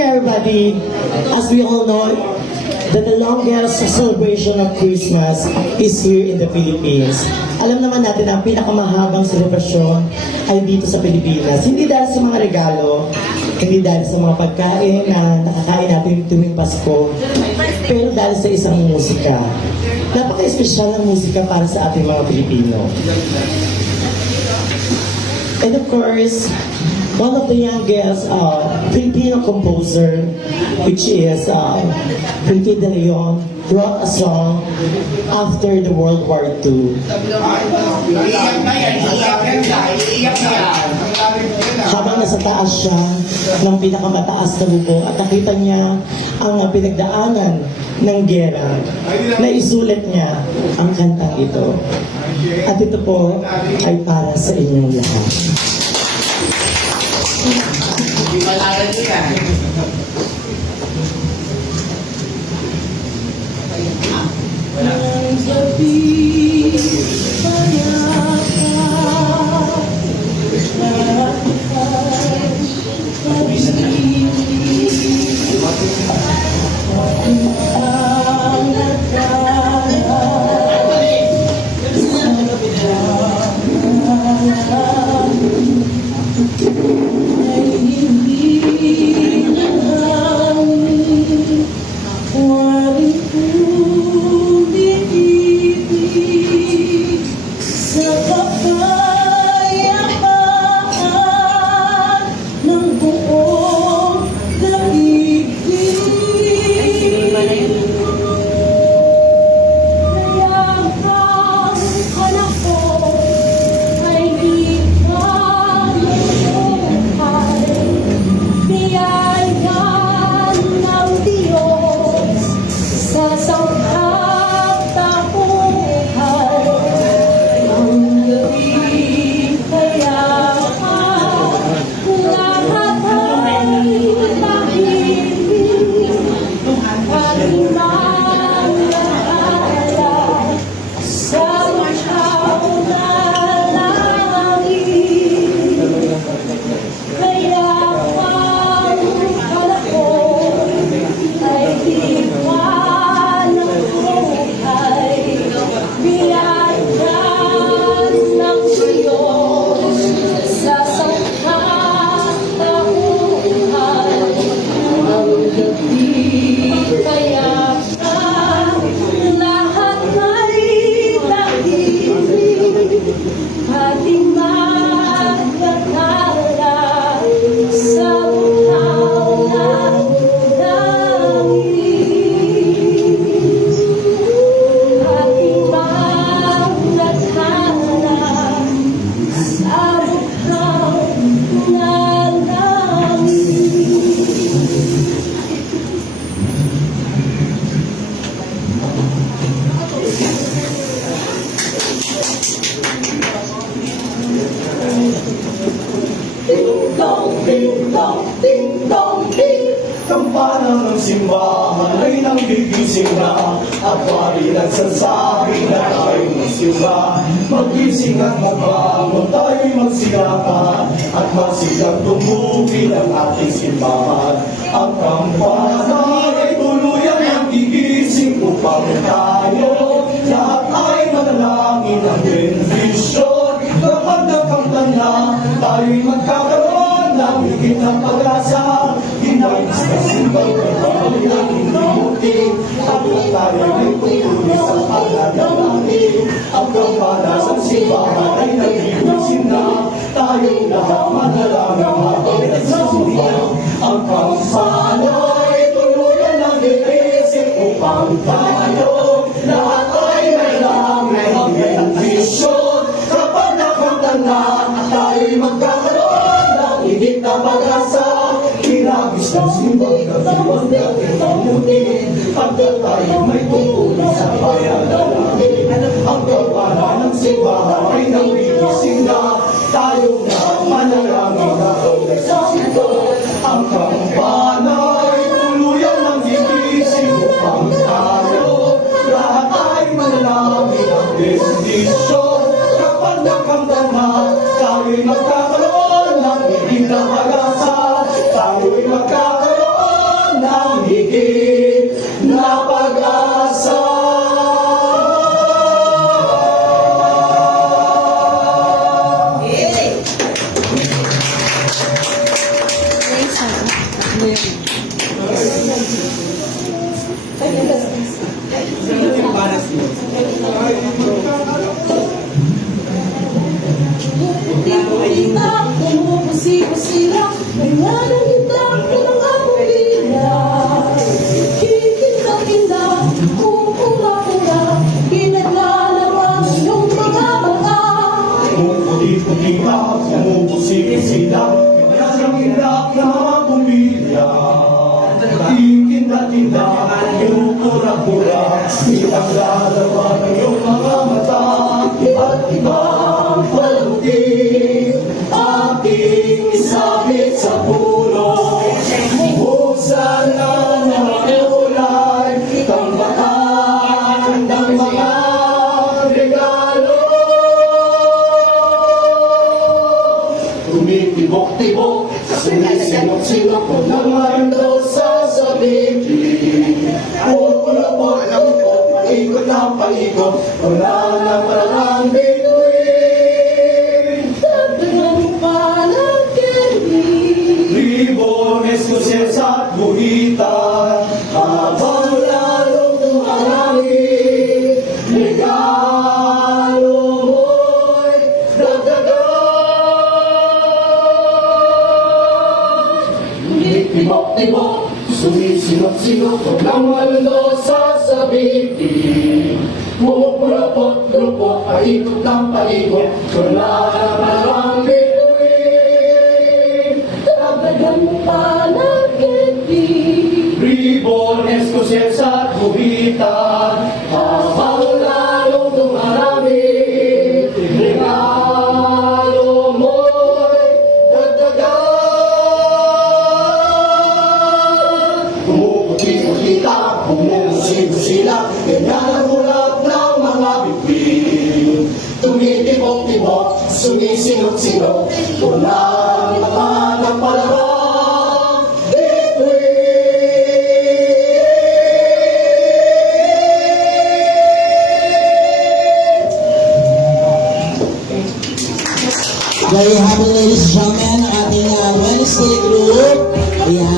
morning, everybody. As we all know, that the longest celebration of Christmas is here in the Philippines. Alam naman natin na ang pinakamahabang selebrasyon ay dito sa Pilipinas. Hindi dahil sa mga regalo, hindi dahil sa mga pagkain na nakakain natin tuwing Pasko, pero dahil sa isang musika. Napaka-espesyal ng musika para sa ating mga Pilipino. And of course, one of the youngest Filipino composer, which is Enrique De Leon, wrote a song after the World War II. Habang nasa taas siya ng pinakamataas na bubong at nakita niya ang pinagdaanan ng gera, naisulat niya ang kantang ito. At ito po ay para sa inyong lahat. Kampana ng simbahan ay nanggigising na at pari nagsasabi na tayo'y magsimba. Magising at magbangon tayo'y magsigapan at masigang tumugin ang ating simbahan. Ang kampana ay tuluyang nanggigising upang tayo lahat ay manalangin ang bendisyon. Kapag nagkamtana tayo'y magkakaroon ng higit ng pag-asa. Hinayos na simbang kabahay na hinimuti at tayo ay tutuloy sa pananalangin. Ang kampana sa simbahan ay nagigising na tayong lahat manalangin habang nagsusumba. Ang kampana ay tuluyan ng iisip upang tayo lahat ay manalangin ang bendisyon. Kapag nakantana tayo'y magkakaroon ng higit na pag-asa. Hinagis ng simbang kabiwang natin pamutin hanggang tayo may tutuloy sa pananalangin. Ang kampana ng simbahan ay nagigising na tayo na manalangin na ang nagsasimba. Ang kampana ay tuluyan ng gigising upang tayo lahat ay manalangin ang bendisyon. Kapag nakantana tayo'y magkakaroon ng higit na pag-asa. Tayo'y magkakaroon Kita, kumukusira, may nanang kita, pinang pila. Kikinda-kinda, kupula-pula, pinaglalawang iyong mga mata. Puti-puti ka, sumupusi-sila, kinakakilak na pumilya. Tinda-tinda, yung pura-pura, pinagdalawa ng iyong mga mata. Iba't ibang paluti, ating isabit sa puno. Buksan na ng kulay, tambatan ng mga regalo. Tumitibok-tibok, sinisinok-sinok ko naman daw sasabihin. Pulpulapot, lapot, paikot na paikot, wala na parang bituin. Dagdagan mo pa ng candy. Ribones, kuses at buhitan, habang lalong tumarami, regalo mo'y dagdagan. Tibok-tibok, sumisinok-sinok, huwag lang mundo sasabihin. Pumupulapot-lupot, paikot ng paikot, wala na parang bituin. Dagdagan mo pa ng candy. Ribones, kuses at buhitan, habang lalong dumarami, regalo mo'y dagdagan. Pumuputi-puti ka, pumupusi-pusila, ganyan ang hulap ng mga bibig. Tumitibok-tibok, sumisinok-sinok, wala naman ang palarang bituin. There you have it, ladies and gentlemen, ang ating Wednesday group. We have